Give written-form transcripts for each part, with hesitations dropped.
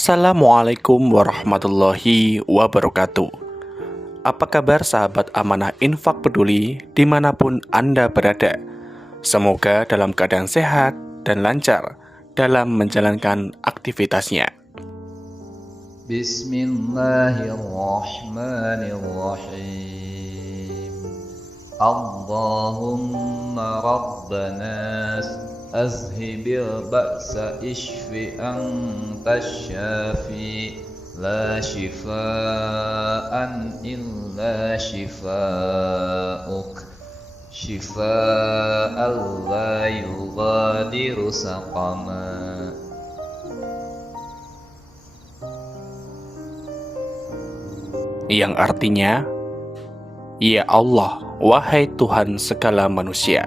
Assalamualaikum warahmatullahi wabarakatuh. Apa kabar sahabat amanah infak peduli dimanapun Anda berada? Semoga dalam keadaan sehat dan lancar dalam menjalankan aktivitasnya. Bismillahirrahmanirrahim. Allahumma rabbanas azhibil ba'sa ishfi antas syafi la shifaan illa shifa'uk shifa'an la yughadiru saqama. Yang artinya, Ya Allah, wahai Tuhan segala manusia,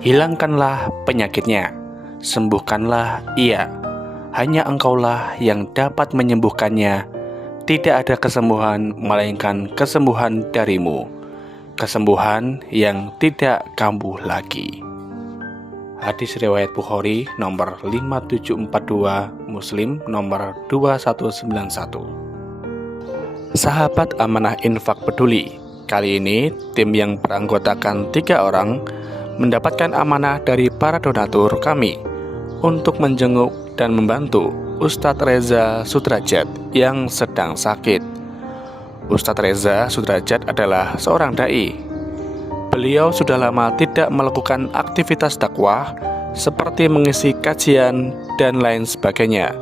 hilangkanlah penyakitnya, sembuhkanlah ia. Hanya Engkaulah yang dapat menyembuhkannya. Tidak ada kesembuhan melainkan kesembuhan darimu, kesembuhan yang tidak kambuh lagi. Hadis riwayat Bukhari nomor 5742, Muslim nomor 2191. Sahabat amanah infak peduli, kali ini tim yang beranggotakan 3 orang mendapatkan amanah dari para donatur kami untuk menjenguk dan membantu Ustadz Reza Sudrajat yang sedang sakit. Ustadz Reza Sudrajat adalah seorang dai. Beliau sudah lama tidak melakukan aktivitas dakwah seperti mengisi kajian dan lain sebagainya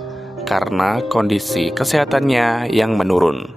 karena kondisi kesehatannya yang menurun.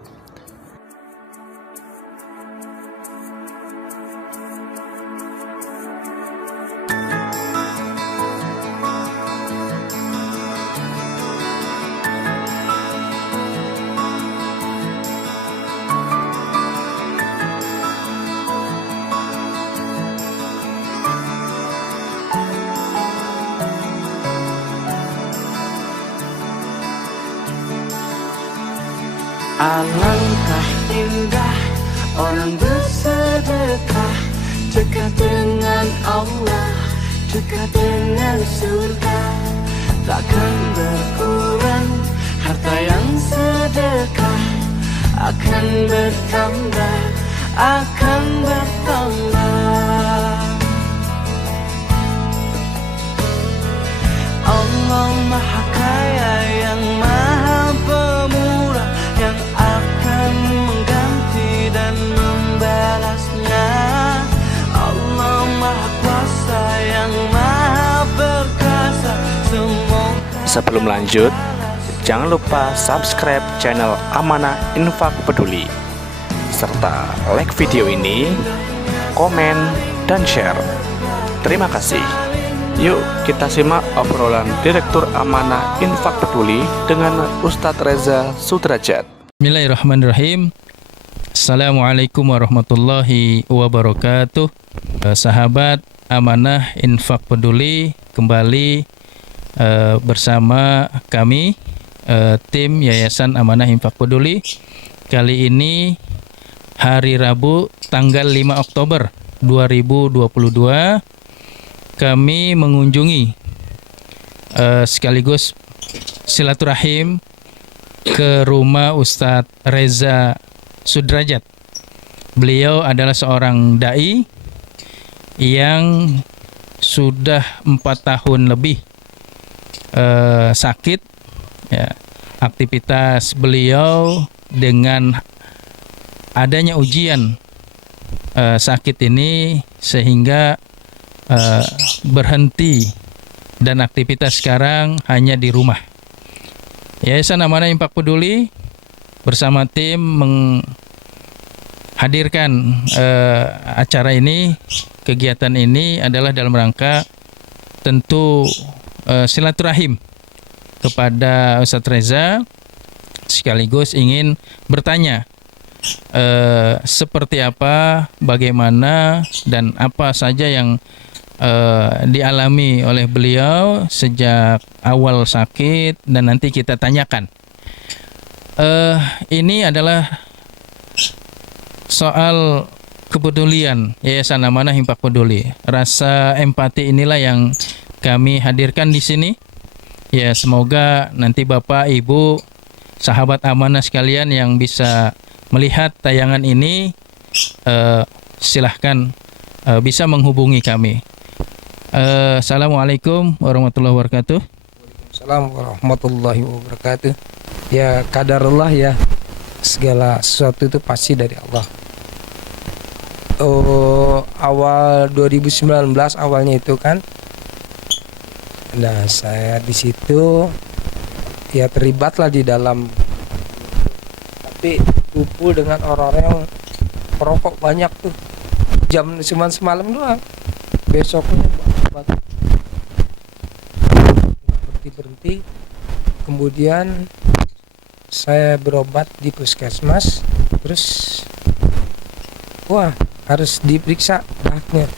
Alangkah indah orang bersedekah, dekat dengan Allah, dekat dengan surga. Takkan berkurang harta yang sedekah, akan bertambah, akan bertambah. Allah Maha Kaya yang Maha Pemurah, yang akan mengganti dan membalasnya. Allah Maha Kuasa yang Maha Perkasa. Sebelum lanjut, jangan lupa subscribe channel Amanah Infak Peduli, serta like video ini, komen, dan share. Terima kasih. Yuk kita simak obrolan Direktur Amanah Infak Peduli dengan Ustadz Reza Sudrajat. Bismillahirrahmanirrahim. Assalamualaikum warahmatullahi wabarakatuh. Sahabat Amanah Infak Peduli, kembali bersama kami tim Yayasan Amanah Infak Peduli. Kali ini hari Rabu tanggal 5 Oktober 2022 kami mengunjungi sekaligus silaturahim ke rumah Ustadz Reza Sudrajat. Beliau adalah seorang dai yang sudah 4 tahun lebih sakit. Ya, aktivitas beliau dengan adanya ujian sakit ini sehingga berhenti dan aktivitas sekarang hanya di rumah. Yayasan Amanah Infak Peduli bersama tim menghadirkan acara ini. Kegiatan ini adalah dalam rangka tentu silaturahim kepada Ustadz Reza, sekaligus ingin bertanya seperti apa, bagaimana, dan apa saja yang dialami oleh beliau sejak awal sakit, dan nanti kita tanyakan. Ini adalah soal kepedulian Yayasan Amanah Infak Peduli. Rasa empati inilah yang kami hadirkan di sini Ya, semoga nanti Bapak, Ibu, sahabat amanah sekalian yang bisa melihat tayangan ini, silahkan bisa menghubungi kami. Assalamualaikum warahmatullahi wabarakatuh. Assalamualaikum warahmatullahi wabarakatuh. Ya kadarullah ya, segala sesuatu itu pasti dari Allah. Awal 2019 awalnya itu kan, nah saya di situ ya terlibatlah di dalam, tapi kumpul dengan orang-orang yang perokok banyak tuh, cuma semalam doang, besoknya berhenti. Kemudian saya berobat di puskesmas, terus wah harus diperiksa darahnya.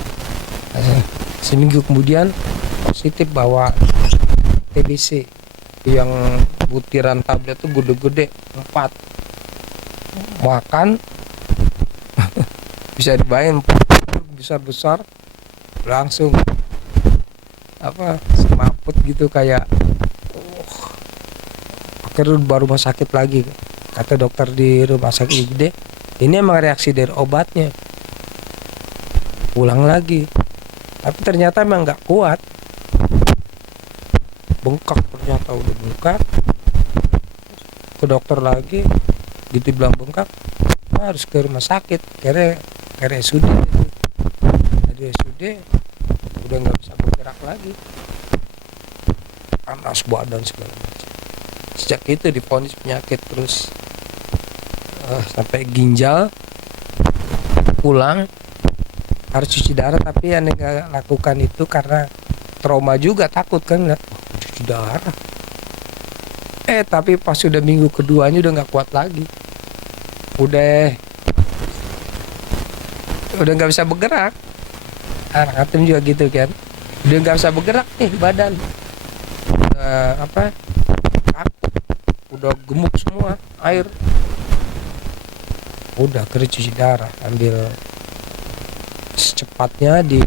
Seminggu kemudian positif bahwa TBC, yang butiran tablet tuh gede-gede 4, makan bisa dibayangin besar-besar, langsung semaput gitu, kayak akhirnya baru rumah sakit lagi. Kata dokter di rumah sakit gede, ini emang reaksi dari obatnya. Pulang lagi, tapi ternyata emang nggak kuat, bengkak, ternyata udah bengkak. Ke dokter lagi, gitu bilang bengkak, harus ke rumah sakit, karena RSUD. Di RSUD udah nggak bisa bergerak lagi, panas badan segala macam. Sejak itu divonis penyakit terus sampai ginjal. Pulang harus cuci darah, tapi yang nggak lakukan itu karena trauma juga, takut kan lihat cuci darah. Tapi pas sudah minggu keduanya udah nggak kuat lagi, udah nggak bisa bergerak. Anak atem juga gitu kan, udah nggak bisa bergerak nih badan, udah gemuk semua air. Udah kering, cuci darah, ambil secepatnya di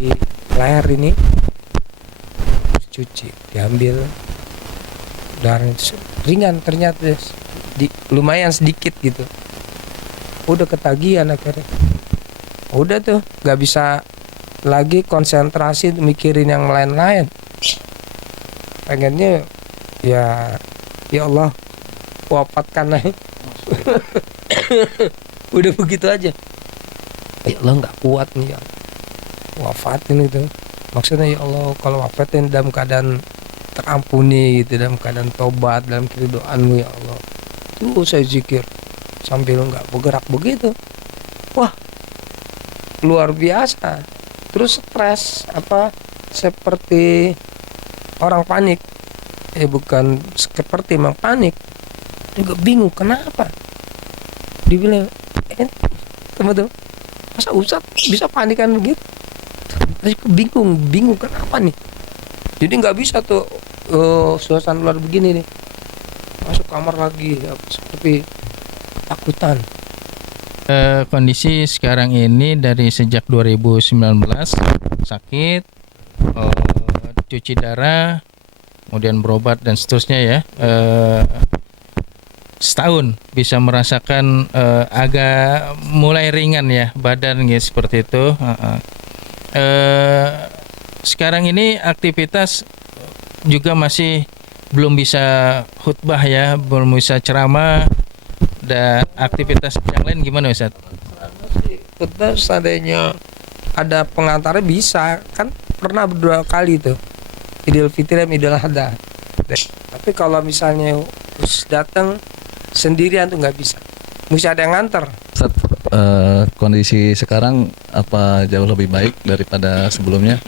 leher ini, cuci, diambil darah ringan, ternyata lumayan sedikit gitu. Udah ketagihan akhirnya, udah tuh nggak bisa lagi konsentrasi mikirin yang lain-lain. Pengennya ya Allah wafatkan aja. Udah begitu aja, ya Allah nggak kuat nih ya, wafatin itu. Maksudnya ya Allah kalau wafatin dalam keadaan terampuni gitu, dalam keadaan tobat, dalam keridoanmu ya Allah. Tuh saya zikir sambil nggak bergerak begitu. Wah luar biasa. Terus stres, seperti orang panik. Bukan seperti emang panik, juga bingung kenapa. Dibilang teman-teman, masa Ustadz bisa panikan begitu? Bingung kenapa nih. Jadi nggak bisa tuh suasana luar begini nih, masuk kamar lagi seperti ketakutan. Kondisi sekarang ini dari sejak 2019 sakit, cuci darah, kemudian berobat dan seterusnya ya. Setahun bisa merasakan agak mulai ringan ya badan gitu, seperti itu. Sekarang ini aktivitas juga masih belum bisa khutbah ya, belum bisa ceramah. Dan aktivitas yang lain gimana Ustaz? Khutbah seandainya ada pengantarnya bisa, kan pernah 2 kali tuh, Idul Fitri dan Idul Adha. Tapi kalau misalnya harus datang sendirian tuh nggak bisa, mesti ada yang nganter. Ustaz, kondisi sekarang apa jauh lebih baik daripada sebelumnya?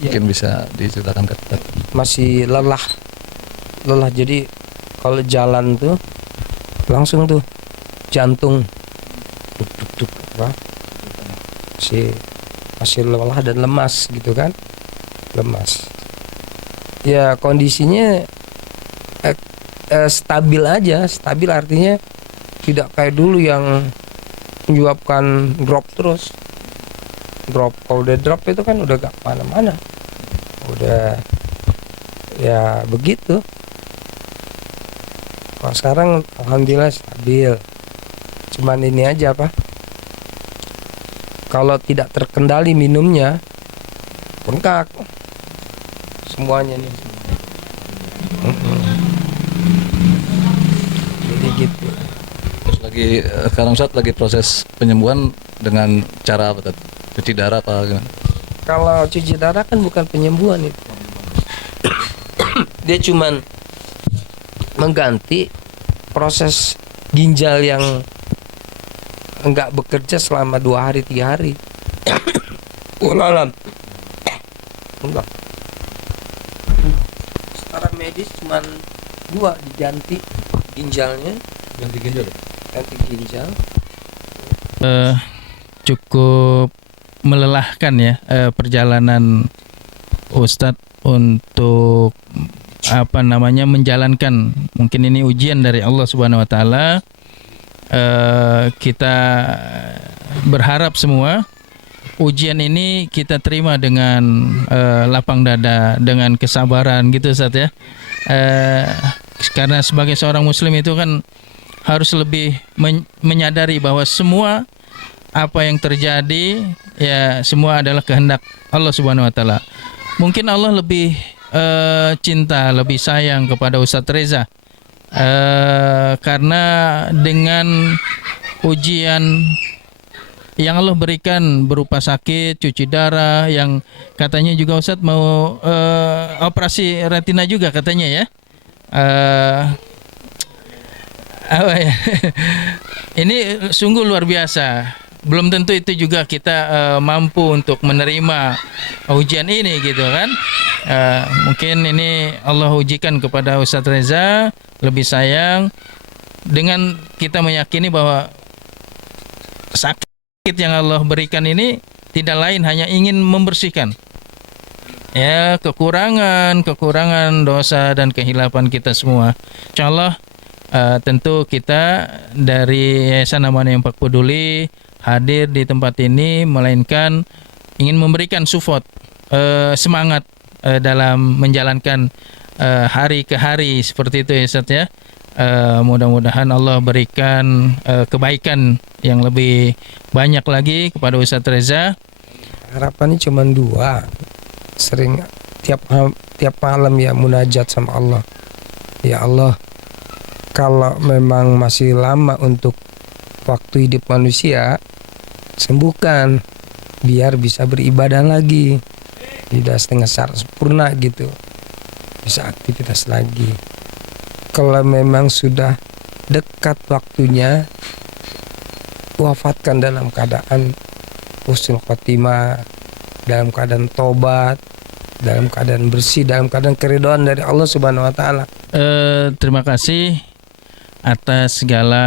Mungkin bisa diceritakan ke kita. Masih lelah, jadi kalau jalan tuh langsung tuh jantung duk masih lelah dan lemas gitu kan, lemas. Ya kondisinya stabil aja, stabil artinya tidak kayak dulu yang menyebabkan drop terus. Kalau udah drop itu kan udah gak mana-mana, udah ya begitu. Kalau sekarang alhamdulillah stabil. Cuman ini aja apa? Kalau tidak terkendali minumnya, bengkak semuanya nih. Jadi gitu. Terus lagi sekarang Ustaz lagi proses penyembuhan dengan cara apa tadi? Cuci darah apa gimana? Kalau cuci darah kan bukan penyembuhan itu. Dia cuman mengganti proses ginjal yang enggak bekerja selama 2 hari 3 hari. Ulalam. Enggak. Secara medis cuman 2 diganti ginjalnya, Ganti ginjal. ganti ginjal. Cukup melelahkan ya perjalanan Ustadz untuk menjalankan, mungkin ini ujian dari Allah Subhanahu wa taala. Kita berharap semua ujian ini kita terima dengan lapang dada, dengan kesabaran gitu Ustadz ya. Karena sebagai seorang muslim itu kan harus lebih menyadari bahwa semua apa yang terjadi ya semua adalah kehendak Allah Subhanahu wa taala. Mungkin Allah lebih cinta, lebih sayang kepada Ustadz Reza karena dengan ujian yang Allah berikan berupa sakit, cuci darah, yang katanya juga Ustadz mau operasi retina juga katanya ya. Ini sungguh luar biasa. Belum tentu itu juga kita mampu untuk menerima ujian ini gitu kan. Mungkin ini Allah ujikan kepada Ustadz Reza, lebih sayang, dengan kita meyakini bahwa sakit yang Allah berikan ini tidak lain hanya ingin membersihkan ya kekurangan dosa dan kehilapan kita semua. Insyaallah tentu kita dari Yayasan Amanah Infak Peduli hadir di tempat ini melainkan ingin memberikan support, semangat dalam menjalankan hari ke hari seperti itu ya Ustaz ya. Mudah-mudahan Allah berikan kebaikan yang lebih banyak lagi kepada Ustadz Reza. Harapannya cuma 2. Sering tiap malam ya munajat sama Allah. Ya Allah, kalau memang masih lama untuk waktu hidup manusia, sembuhkan biar bisa beribadah lagi. Tidak setengah sempurna gitu, bisa aktivitas lagi. Kalau memang sudah dekat waktunya, wafatkan dalam keadaan husnul khotimah, dalam keadaan tobat, dalam keadaan bersih, dalam keadaan keridhaan dari Allah Subhanahu wa taala. Terima kasih atas segala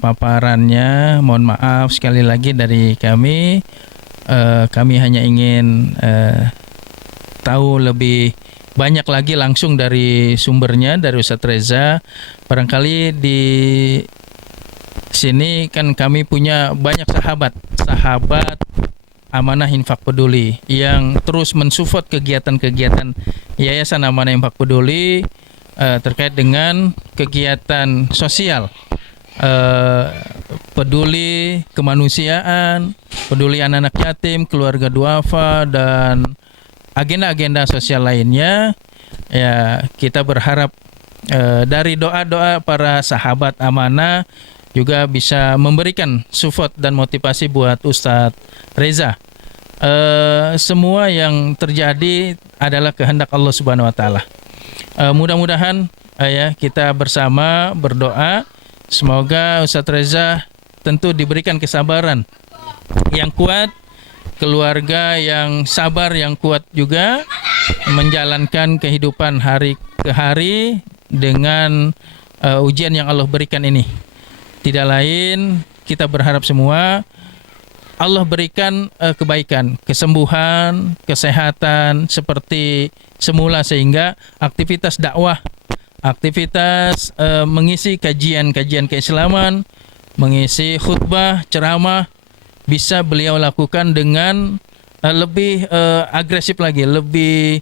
paparannya. Mohon maaf sekali lagi dari kami. Kami hanya ingin tahu lebih banyak lagi langsung dari sumbernya, dari Ustadz Reza. Barangkali di sini kan kami punya banyak sahabat Amanah Infak Peduli yang terus mensupport kegiatan-kegiatan Yayasan Amanah Infak Peduli terkait dengan kegiatan sosial, peduli kemanusiaan, peduli anak-anak yatim, keluarga duafa, dan agenda-agenda sosial lainnya. Ya, kita berharap dari doa-doa para sahabat amanah juga bisa memberikan support dan motivasi buat Ustadz Reza. Semua yang terjadi adalah kehendak Allah Subhanahu wa taala. Mudah-mudahan ya kita bersama berdoa semoga Ustadz Reza tentu diberikan kesabaran yang kuat, keluarga yang sabar, yang kuat juga menjalankan kehidupan hari ke hari dengan ujian yang Allah berikan ini. Tidak lain, kita berharap semua Allah berikan kebaikan, kesembuhan, kesehatan seperti semula sehingga aktivitas dakwah, aktivitas mengisi kajian-kajian keislaman, mengisi khutbah, ceramah bisa beliau lakukan dengan lebih agresif lagi, lebih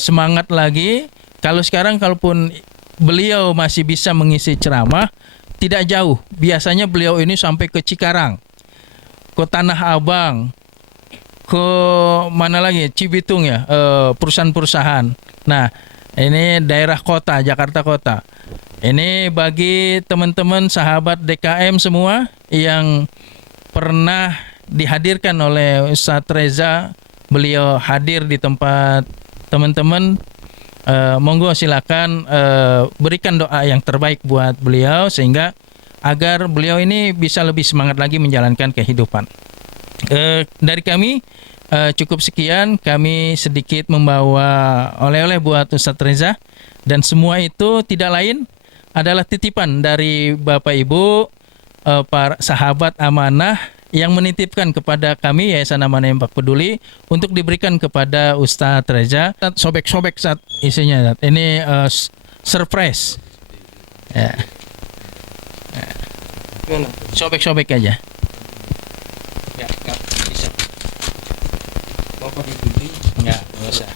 semangat lagi. Kalau sekarang kalaupun beliau masih bisa mengisi ceramah tidak jauh. Biasanya beliau ini sampai ke Cikarang, ke Tanah Abang, ke mana lagi, Cibitung ya, perusahaan-perusahaan. Nah, ini daerah kota, Jakarta Kota. Ini bagi teman-teman sahabat DKM semua yang pernah dihadirkan oleh Ustadz Reza, beliau hadir di tempat teman-teman. Monggo silakan berikan doa yang terbaik buat beliau sehingga agar beliau ini bisa lebih semangat lagi menjalankan kehidupan. Dari kami cukup sekian, kami sedikit membawa oleh-oleh buat Ustadz Reza, dan semua itu tidak lain adalah titipan dari Bapak Ibu, para sahabat amanah yang menitipkan kepada kami Yayasan Amanah Infak Peduli untuk diberikan kepada Ustadz Reza. Sobek-sobek saat isinya. Ini surprise. Ya. Sobek-sobek aja. Ya, nggak bisa. Bapak dibimbing? Nggak usah.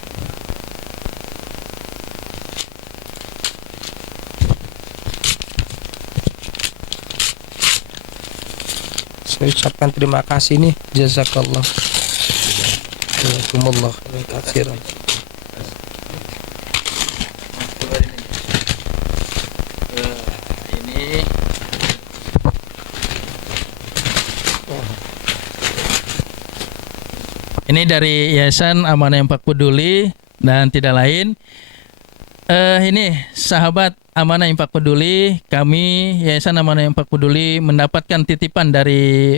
Saya ucapkan terima kasih nih, jazakallah. Jazakumullah khairan. Ini dari Yayasan Amanah Infak Peduli dan tidak lain. Ini sahabat Amanah Infak Peduli, kami Yayasan Amanah Infak Peduli mendapatkan titipan dari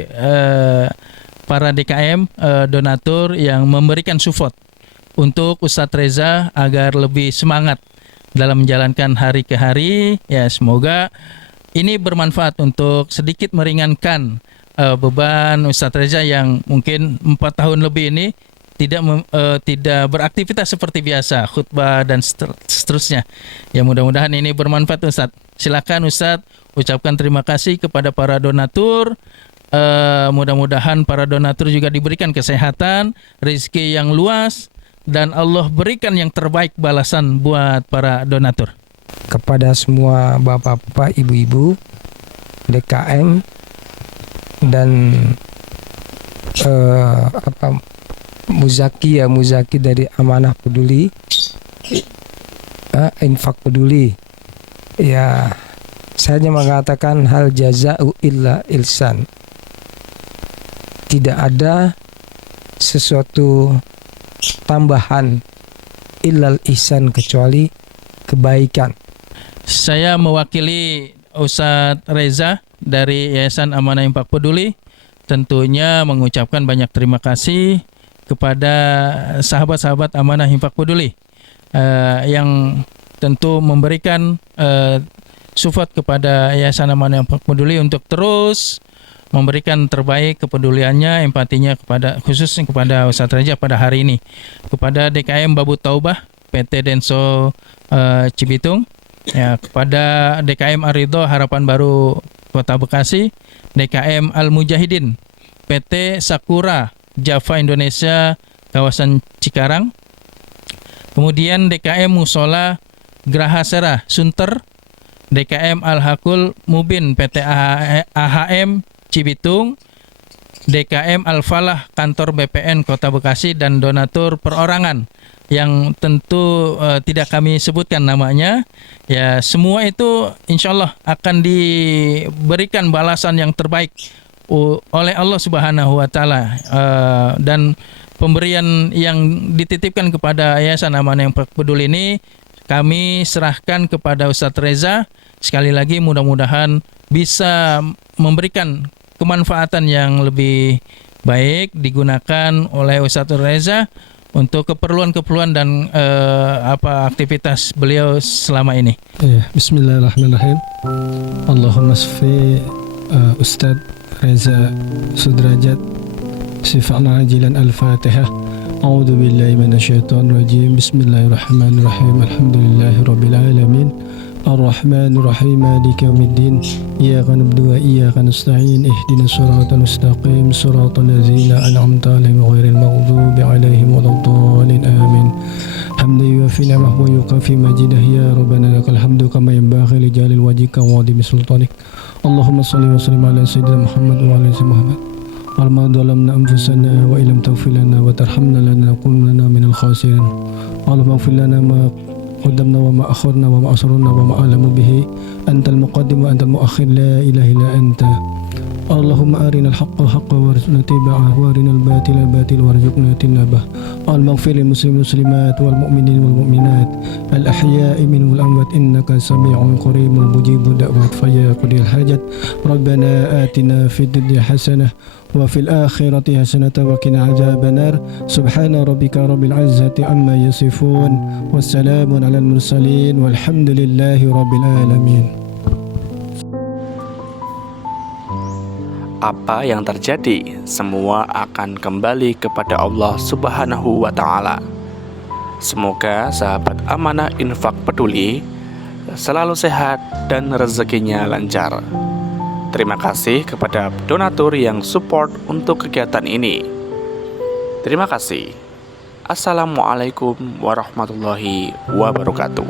para DKM donatur yang memberikan support untuk Ustadz Reza agar lebih semangat dalam menjalankan hari ke hari. Ya, semoga ini bermanfaat untuk sedikit meringankan beban Ustadz Reza yang mungkin 4 tahun lebih ini tidak beraktivitas seperti biasa, khutbah dan seterusnya. Ya, mudah-mudahan ini bermanfaat Ustadz. Silakan Ustadz ucapkan terima kasih kepada para donatur. Mudah-mudahan para donatur juga diberikan kesehatan, rezeki yang luas, dan Allah berikan yang terbaik balasan buat para donatur. Kepada semua bapak-bapak, ibu-ibu DKM dan Muzaki dari Amanah Peduli, Infak Peduli. Ya, saya hanya mengatakan hal jaza'u illa ilsan. Tidak ada sesuatu tambahan illal ihsan kecuali kebaikan. Saya mewakili Ustadz Reza dari Yayasan Amanah Infak Peduli tentunya mengucapkan banyak terima kasih kepada sahabat-sahabat Amanah Infak Peduli yang tentu memberikan support kepada Yayasan Amanah Infak Peduli untuk terus memberikan terbaik kepeduliannya, empatinya khususnya kepada Ustadz Reza pada hari ini. Kepada DKM Babu Taubah, PT Denso Cibitung, ya, kepada DKM Arido Harapan Baru Kota Bekasi, DKM Al Mujahidin, PT Sakura Java Indonesia kawasan Cikarang, kemudian DKM Musola Graha Sera Sunter, DKM Al Hakul Mubin PT AHM Cibitung, DKM Al Falah Kantor BPN Kota Bekasi, dan donatur perorangan yang tentu tidak kami sebutkan namanya. Ya, semua itu insya Allah akan diberikan balasan yang terbaik oleh Allah Subhanahu wa Ta'ala, dan pemberian yang dititipkan kepada Yayasan Amanah Infak Peduli ini kami serahkan kepada Ustadz Reza. Sekali lagi mudah-mudahan bisa memberikan kemanfaatan yang lebih baik digunakan oleh Ustadz Reza untuk keperluan-keperluan dan aktivitas beliau selama ini. Bismillahirrahmanirrahim. Allahumma sfi Ustadz Reza Sudrajat sifa'na ajilan al-Fatihah. A'udzu billahi minasyaitonir rajim. Bismillahirrahmanirrahim. Alhamdulillahirabbil alamin. Ar-Rahmanir Rahim. Maliki yaumiddin. Iyyaka na'budu wa iyyaka nasta'in. Ihdinas siratal mustaqim. Siratal ladzina an'amta 'alaihim ghairil maghdubi 'alaihim waladdallin. Amin. Hamdan yuwaffi يوافي نعمه ويكافي مجيده يا ربنا لك الحمد كما ينبغي لجلال وجهك وعظيم سلطانك. اللهم صل وسلم على سيدنا محمد وعلى آل محمد. وما ظلمنا أنفسنا وإن لم تغفر لنا وترحمنا لنكونن من الخاسرين. اللهم اغفر لنا ما قدمنا وما أخرنا وما أسررنا وما أعلم به أنت المقدم وأنت المؤخر لا إله إلا أنت. اللهم أرنا الحق حقا وارزقنا اتباعه وأرنا الباطل باطلا وارزقنا اجتنابه. اللهم اغفر للمسلمين والمسلمات والمؤمنين والمؤمنات الأحياء منهم والأموات إنك سميع قريب مجيب الدعوات فيا قضي الحاجات. ربنا آتنا في الدنيا حسنة وفي الآخرة حسنة وقنا عذاب النار. سبحان ربك رب العزة عما يصفون والسلام على المرسلين والحمد لله رب العالمين. Apa yang terjadi, semua akan kembali kepada Allah Subhanahu wa Ta'ala. Semoga sahabat Amanah Infak Peduli selalu sehat dan rezekinya lancar. Terima kasih kepada donatur yang support untuk kegiatan ini. Terima kasih. Assalamualaikum warahmatullahi wabarakatuh.